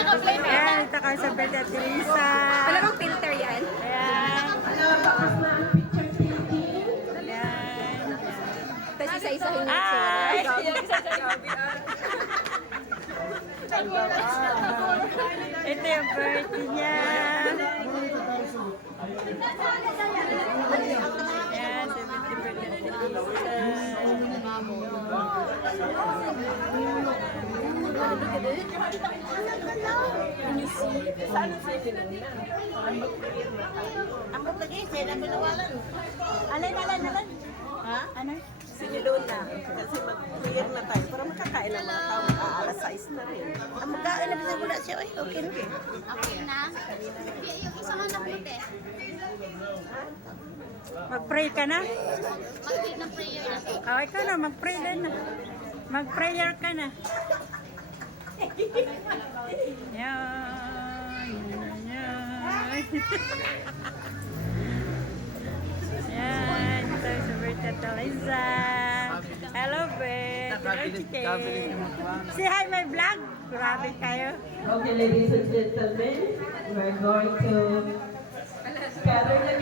Ayan, ito kami sa birthday at Teresa. Wala bang filter yan? Ayan. Ayan. Tapos isa-isahin yung Ay! Ito yung birthday niya. Ayan, 70th birthday na Teresa. Ang lagi, sila pinawalan. Alay. Ha? Ano? Sige doon na. Kasi mag-clear na tayo para makakain ng mga tao. Alas 6 na rin. Ang magkain na bisa muna siya. Ay, okay na. Okay na? Yung isang anak mo, te. Mag-pray ka na? Mag-lead ng prayer na. Oh, ikaw na, mag-pray din na. Mag-prayer ka na. Yan. Yan. Ito sa birthday at Liza. Hello, Beth. Okay. Say hi, my vlog. Grabe kayo. Okay, ladies and gentlemen, we're going to gather again.